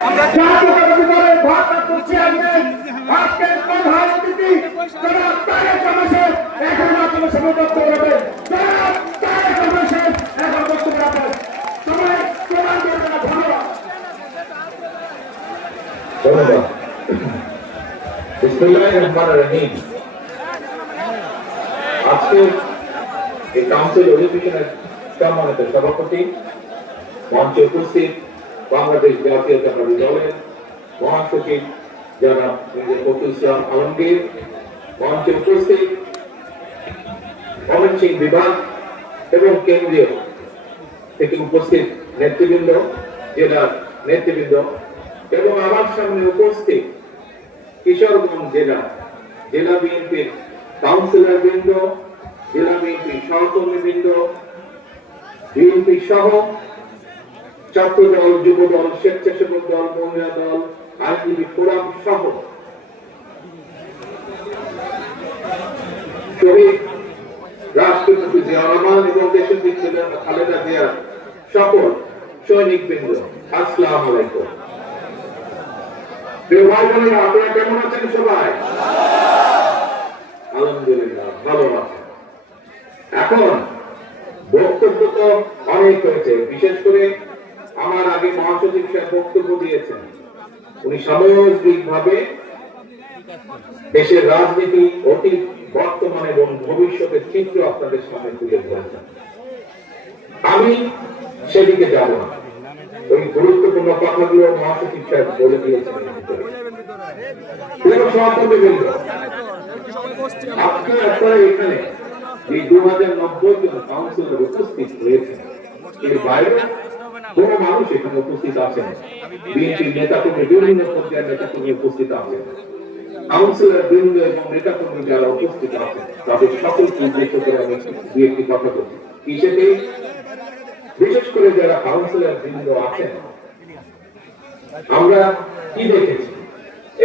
আজকে এই কাউন্সিল অধিবেশনের সম্মানিত সভাপতি, মঞ্চে উপস্থিত বাংলাদেশ জাতীয়তাবাদী দলের মহাসচিব জনাব ফখরুল ইসলাম আলমগীর, মঞ্চে উপস্থিত ময়মনসিংহ বিভাগ এবং কেন্দ্রীয় থেকে উপস্থিত নেতৃবৃন্দ, জেলার নেতৃবৃন্দ এবং আমার সামনে উপস্থিত কিশোরগঞ্জ জেলা বিএনপির কাউন্সিলর বৃন্দ, জেলা বিএনপির সহকর্মী বৃন্দ, বিএনপি সহ ছাত্র দল, যুব দল, স্বেচ্ছাসেবক দল, মহিলা দল, আইনজীবী ফোরাম সহ শহীদ রাষ্ট্রপতি জিয়াউর রহমান এবং দেশের খালেদা জিয়ার সকল সৈনিক বৃন্দ, আসসালামু আলাইকুম। ভাই বোনেরা, আপনারা কেমন আছেন? সবাই আলহামদুলিল্লাহ ভালো আছেন। এখন বক্তব্য তো অনেক হয়েছে, বিশেষ করে আমার আগে মহাসচিব সাহেব বক্তব্য দিয়েছেন। উনি সামগ্রিকভাবে দেশের রাজনীতি, অতীত, বর্তমান এবং ভবিষ্যতের চিত্র আপনাদের সামনে তুলে ধরেছেন। আমি সেদিকে যাব না, ওই গুরুত্বপূর্ণ কথাগুলো মহাসচিব সাহেব বলে দিয়েছেন। আপনারা এখানে এই 2090 জন কাউন্সিলর উপস্থিত হয়েছেন, এর বাইরে কোন মানুষ এখানে উপস্থিত আছেন? বিএনপির নেতাকর্মী, বিভিন্ন পর্যায়ের নেতাকর্মী উপস্থিত আছেন, কাউন্সিলর বৃন্দ এবং নেতাকর্মী যারা উপস্থিত আছেন, তাদের সকলকে উদ্দেশ্য করে আমি দু একটি কথা বলছি। হিসেবে বিশেষ করে যারা কাউন্সিলর বৃন্দ আছেন, আমরা কি দেখেছি?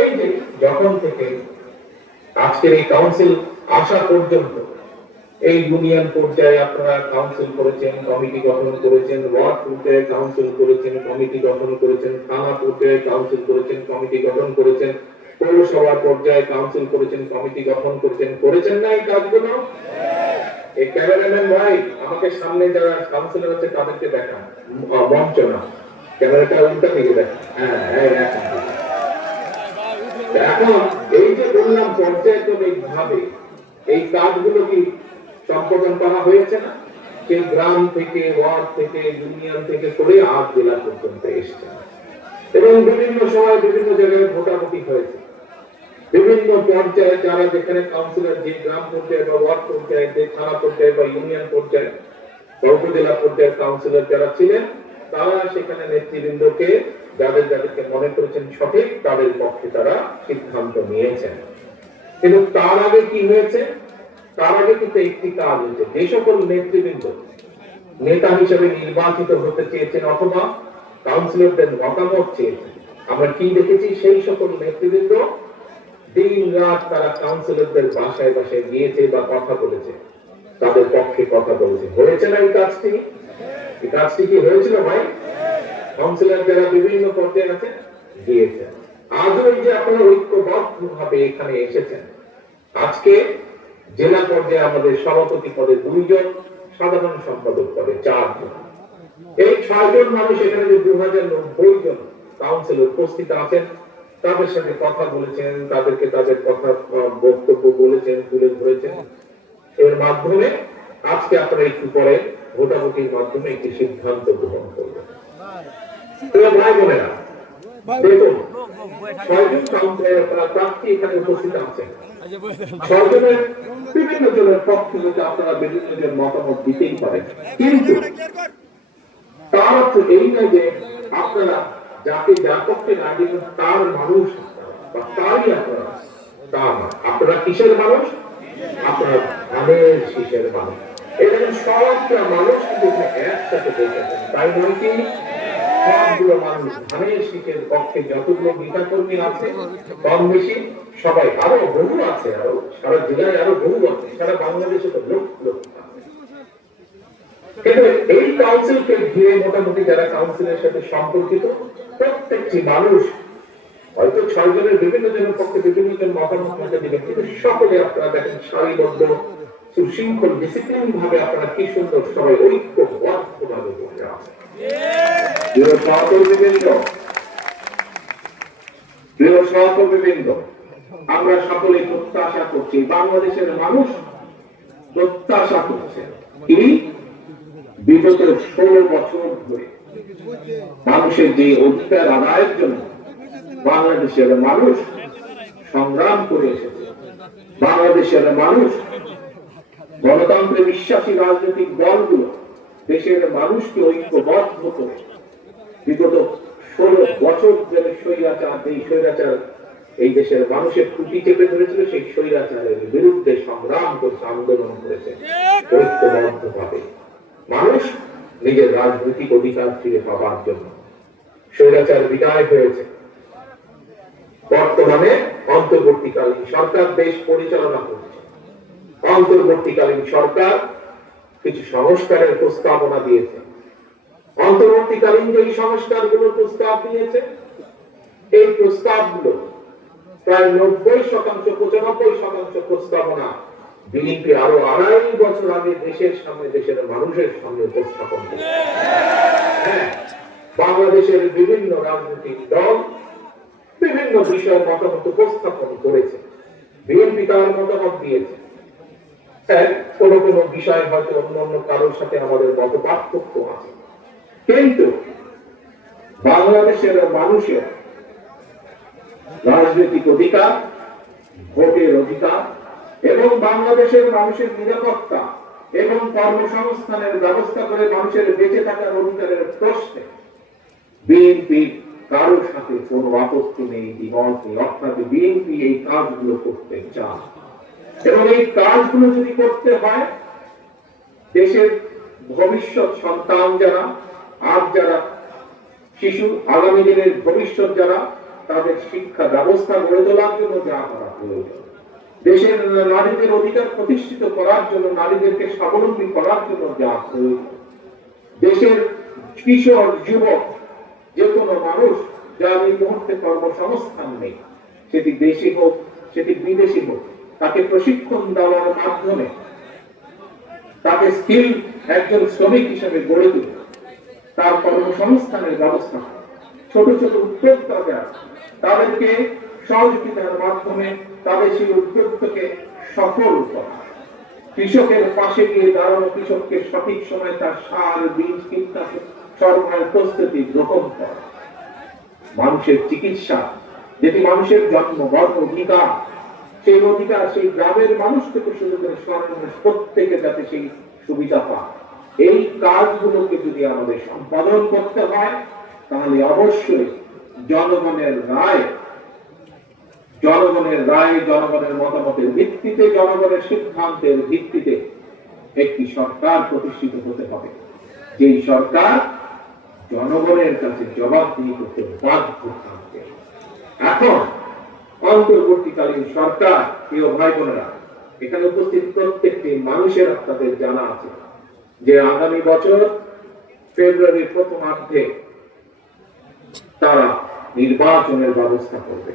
এই যে যখন থেকে আজকের এই কাউন্সিল আসা পর্যন্ত এই ইউনিয়ন পর্যায়ে আপনারা কাউন্সিল করেছেন, কমিটি গঠন করেছেন, ওয়ার্ড পর্যায়ে কাউন্সিল করেছেন, কমিটি গঠন করেছেন, থানা পর্যায়ে কাউন্সিল করেছেন, কমিটি গঠন করেছেন, পৌরসভা পর্যায়ে কাউন্সিল করেছেন, কমিটি গঠন করেছেন না এই কাজগুলো? এই ক্যামেরাম্যান ভাই, আমাকে সামনে যারা কাউন্সিলর আছে তাদেরকে দেখান, মঞ্চ না, ক্যামেরাটা উল্টা দিকে দেখান। হ্যাঁ, এখন এই যে বললাম পর্যায়ক্রমিক ভাবে এই কাজগুলো কি সম্পাদন করা হয়েছে না? সেই গ্রাম থেকে, ওয়ার্ড থেকে, ইউনিয়ন থেকে করে আজ জেলা পর্যন্ত এসছে এবং বিভিন্ন সময় বিভিন্ন জায়গায় ভোটাভুটি হয়েছে। বিভিন্ন পর্যায়ে যারা যেখানে কাউন্সিলর, যে গ্রাম পর্যায়ে বা ওয়ার্ড পর্যায়ে, যে থানা পর্যায়ে বা ইউনিয়ন পর্যায়ে বা উপজেলা পর্যায়ের কাউন্সিলর যারা ছিলেন, তারা সেখানে নেতৃবৃন্দকে যাদেরকে মনে করেছেন সঠিক, তাদের পক্ষে তারা সিদ্ধান্ত নিয়েছেন। কিন্তু তার আগে কি হয়েছে? তার আগে কিন্তু একটি কাজ হয়েছে। যে সকল নেতৃবৃন্দ নেতা হিসেবে নির্বাচিত হতে চেয়েছেন অথবা কাউন্সিলরদের মতামত চেয়েছেন, আমরা কি দেখেছি? সেই সকল নেতৃবৃন্দ দিন রাত তারা কাউন্সিলরদের বাসায় বাসায় গিয়েছে বা কথা বলেছে, তাদের পক্ষে কথা বলেছে। হয়েছে না এই কাজটি? এই কাজটি কি হয়েছিল ভাই? কাউন্সিলর যারা বিভিন্ন পর্যায়ে আছে গিয়েছেন। আজও এই যে আপনারা ঐক্যবদ্ধ ভাবে এখানে এসেছেন, আজকে জেলা পর্যায়ে আমাদের সভাপতি পদে 2 জন, সাধারণ সম্পাদক পদে 4 জন, এই 6 জন মানুষ এখানে যে 2090 জন কাউন্সিলর উপস্থিত আছেন, তাদের সাথে কথা বলেছেন, তাদেরকে তাদের কথা বক্তব্য বলেছেন, তুলে ধরেছেন। এর মাধ্যমে আজকে আপনারা একটু পরে ভোটাভুটির মাধ্যমে একটি সিদ্ধান্ত গ্রহণ করবেন। ভাই বোনেরা, দেখুন 6 জন কাউন্সিলর প্রার্থী এখানে উপস্থিত আছেন। 6 জনের বিভিন্ন জনের পক্ষে আপনারা বিভিন্ন জন মতামত দিতেই পারেন, কিন্তু তার অর্থ এই নয় যে আপনারা যাকে যার পক্ষে না দিবেন তার মানুষ বা তারই আপনারা, আপনারা কিসের মানুষ? আপনারা ধানের শীষের মানুষ। এখানে সবটা মানুষ কিন্তু একসাথে দেখেছেন, তাই নয় কি? সবগুলো মানুষ ধানের শীষের পক্ষে যতগুলো নেতাকর্মী আছে কম বেশি সবাই, আরো বহু আছে, আরো সারা জেলায় আরো বহু আছে, সারা বাংলাদেশে তো লোক আছে। কিন্তু এই কাউন্সিলকে ঘিরে মোটামুটি যারা কাউন্সিলের সাথে সম্পর্কিত প্রত্যেকটি মানুষ হয়তো 6 জনের বিভিন্ন জনের পক্ষে বিভিন্ন জন মতামত মধ্যে দিবেন, কিন্তু সকলে আপনারা দেখেন সারিবদ্ধ সুশৃঙ্খল ডিসিপ্লিন ভাবে আপনারা কি সুন্দর সবাই ঐক্যবদ্ধ ভাবে বসে আছেন। প্রিয় সহকর্মীবৃন্দ, প্রিয় সহকর্মীবৃন্দ, আমরা সকলে প্রত্যাশা করছি, বাংলাদেশের মানুষ প্রত্যাশা করছে কি বিগত 16 বছর ধরে মানুষের যে অধিকার আদায়ের জন্য বাংলাদেশের মানুষ সংগ্রাম করে এসেছে। বাংলাদেশের মানুষ গণতন্ত্রে বিশ্বাসী রাজনৈতিক দলগুলো দেশের মানুষকে ঐক্যবদ্ধ করে বিগত 16 বছর ধরে স্বৈরাচার এই দেশের মানুষের টুপি চেপে ধরেছিল, সেই স্বৈরাচারের বিরুদ্ধে সংগ্রাম করছে, আন্দোলন করেছে ঐক্যবদ্ধ ভাবে। মানুষ নিজের রাজনৈতিক অধিকার ফিরে পাওয়ার জন্য স্বৈরাচার বিদায় হয়েছে। বর্তমানে অন্তর্বর্তীকালীন সরকার দেশ পরিচালনা করছে। অন্তর্বর্তীকালীন সরকার কিছু সংস্কারের প্রস্তাবনা দিয়েছে। অন্তর্বর্তীকালীন যে সংস্কারগুলো প্রস্তাব দিয়েছে, এই প্রস্তাবগুলো প্রায় 90% 95% প্রস্তাবনা বিএনপি আরো 2.5 বছর আগে দেশের সামনে, দেশের মানুষের সামনে উপস্থাপন করেছে। হ্যাঁ, বাংলাদেশের বিভিন্ন রাজনৈতিক দল বিভিন্ন বিষয়ে মতামত উপস্থাপন করেছে, বিএনপি তার মতামত দিয়েছে। কোন কোন বিষয় হয়তো অন্য কারোর সাথে আমাদের মত পার্থক্য আছে, কিন্তু বাংলাদেশের মানুষের রাজনৈতিক অধিকার, ভোটের অধিকার এবং বাংলাদেশের মানুষের নিরাপত্তা এবং কর্মসংস্থানের ব্যবস্থা করে মানুষের বেঁচে থাকার অধিকারের প্রশ্নে বিএনপি কারোর সাথে কোনো আপত্তি নেই, দ্বিমত নেই। অর্থাৎ বিএনপি এই কাজগুলো করতে চায় এবং এই কাজগুলো যদি করতে হয়, দেশের ভবিষ্যৎ সন্তান যারা, আজ যারা শিশু, আগামী দিনের ভবিষ্যৎ যারা, তাদের শিক্ষা ব্যবস্থা গড়ে তোলার জন্য যা করা প্রয়োজন, দেশের নারীদের অধিকার প্রতিষ্ঠিত করার জন্য, নারীদেরকে স্বাবলম্বী করার জন্য যা প্রয়োজন, দেশের কিশোর যুবক যে কোনো মানুষ যার এই মুহূর্তে কর্মসংস্থান নেই, সেটি দেশি হোক সেটি বিদেশি হোক, তাকে প্রশিক্ষণ দেওয়ার মাধ্যমে তাকে স্কিল একজন শ্রমিক হিসেবে গড়ে তুলে তার কর্মসংস্থানের ব্যবস্থা, ছোট ছোট উদ্যোক্তারা তাদেরকে সহযোগিতার মাধ্যমে তাদের সেই উদ্যোগকে সফল করা, কৃষকের পাশে গিয়ে দাঁড়ানো, কৃষককে সঠিক সময় তার সার, বীজ, কীটনাশক সরবরাহের প্রস্তুতি গ্রহণ করা, মানুষের চিকিৎসা যেটি মানুষের জন্মগত অধিকার, সেই অধিকার সেই গ্রামের মানুষ থেকে শুরু করে শহরের প্রত্যেকে যাতে সেই সুবিধা পায়, এই কাজগুলোকে যদি আমাদের সম্পাদন করতে হয়, তাহলে অবশ্যই জনগণের রায়, জনগণের মতামতের ভিত্তিতে, জনগণের সিদ্ধান্তের ভিত্তিতে একটি সরকার প্রতিষ্ঠিত হতে হবে, যেই সরকার জনগণের কাছে জবাবদিহি করতে বাধ্য থাকবে। এখন অন্তর্বর্তীকালীন সরকার, প্রিয় ভাই বোনেরা, এখানে উপস্থিত প্রত্যেকটি মানুষের আপনাদের জানা আছে যে আগামী বছর ফেব্রুয়ারির প্রথমার্ধে তারা নির্বাচনের ব্যবস্থা করবে।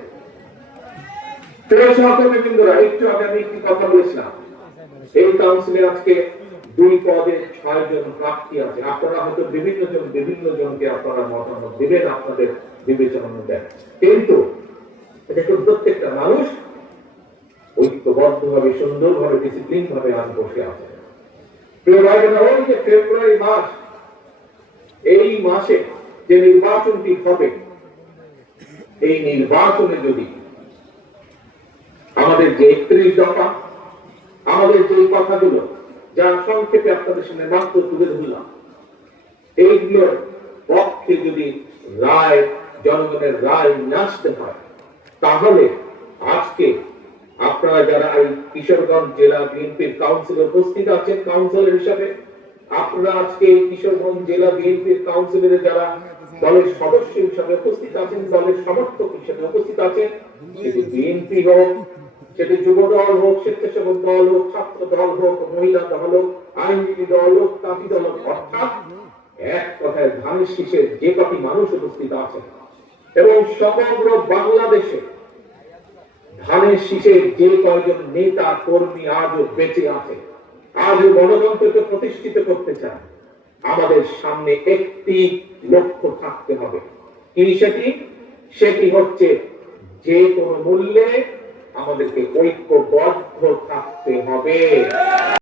একটু আগে আমি একটি কথা বলেছিলাম, এই কাউন্সিলে আজকে 2 পদে 6 জন প্রার্থী আছে। আপনারা হয়তো বিভিন্ন জনকে আপনারা মতামত দিবেন, আপনাদের বিবেচনা দেন, কিন্তু প্রত্যেকটা মানুষ ঐক্যবদ্ধ ভাবে, সুন্দরভাবে, ডিসিপ্লিন ভাবে আজ বসে আছে। প্রিয় ভাই বোনেরা, ওই যে ফেব্রুয়ারি মাস, এই মাসে যে নির্বাচনটি হবে, এই নির্বাচনে যদি আমাদের যে 31 দফা, আমাদের যে কথাগুলো যা সংক্ষেপে আপনাদের সামনে মাত্র তুলে ধরলাম, এইগুলোর পক্ষে যদি রায়, জনগণের রায় আসতে হয়, তাহলে আজকে আপনারা যারা এই কিশোরগঞ্জ জেলা বিএনপির কাউন্সিলে উপস্থিত আছেন, কাউন্সিলর হিসাবে আপনারা আজকে এই কিশোরগঞ্জ জেলা বিএনপির কাউন্সিলরে যারা দলের সদস্য হিসাবে উপস্থিত আছেন, দলের সমর্থক হিসেবে উপস্থিত আছেন, সেটি বিএনপি হোক, সেটি যুব দল হোক, স্বেচ্ছাসেবক দল হোক, ছাত্র দল হোক, মহিলা দল হোক, আইনজীবী দল হোক, তাঁতি দল হোক, অর্থাৎ এক কথায় ধানের শীষের যে কটি মানুষ উপস্থিত আছেন, এবং সমগ্র বাংলাদেশে ধানের শীষের যে কয়জন নেতা কর্মী আজও বেঁচে আছে, আজও গণতন্ত্রকে প্রতিষ্ঠিত করতে চায়, আমাদের সামনে একটি লক্ষ্য থাকতে হবে। কি সেটি হচ্ছে যে কোনো মূল্যে আমাদেরকে ঐক্যবদ্ধ থাকতে হবে।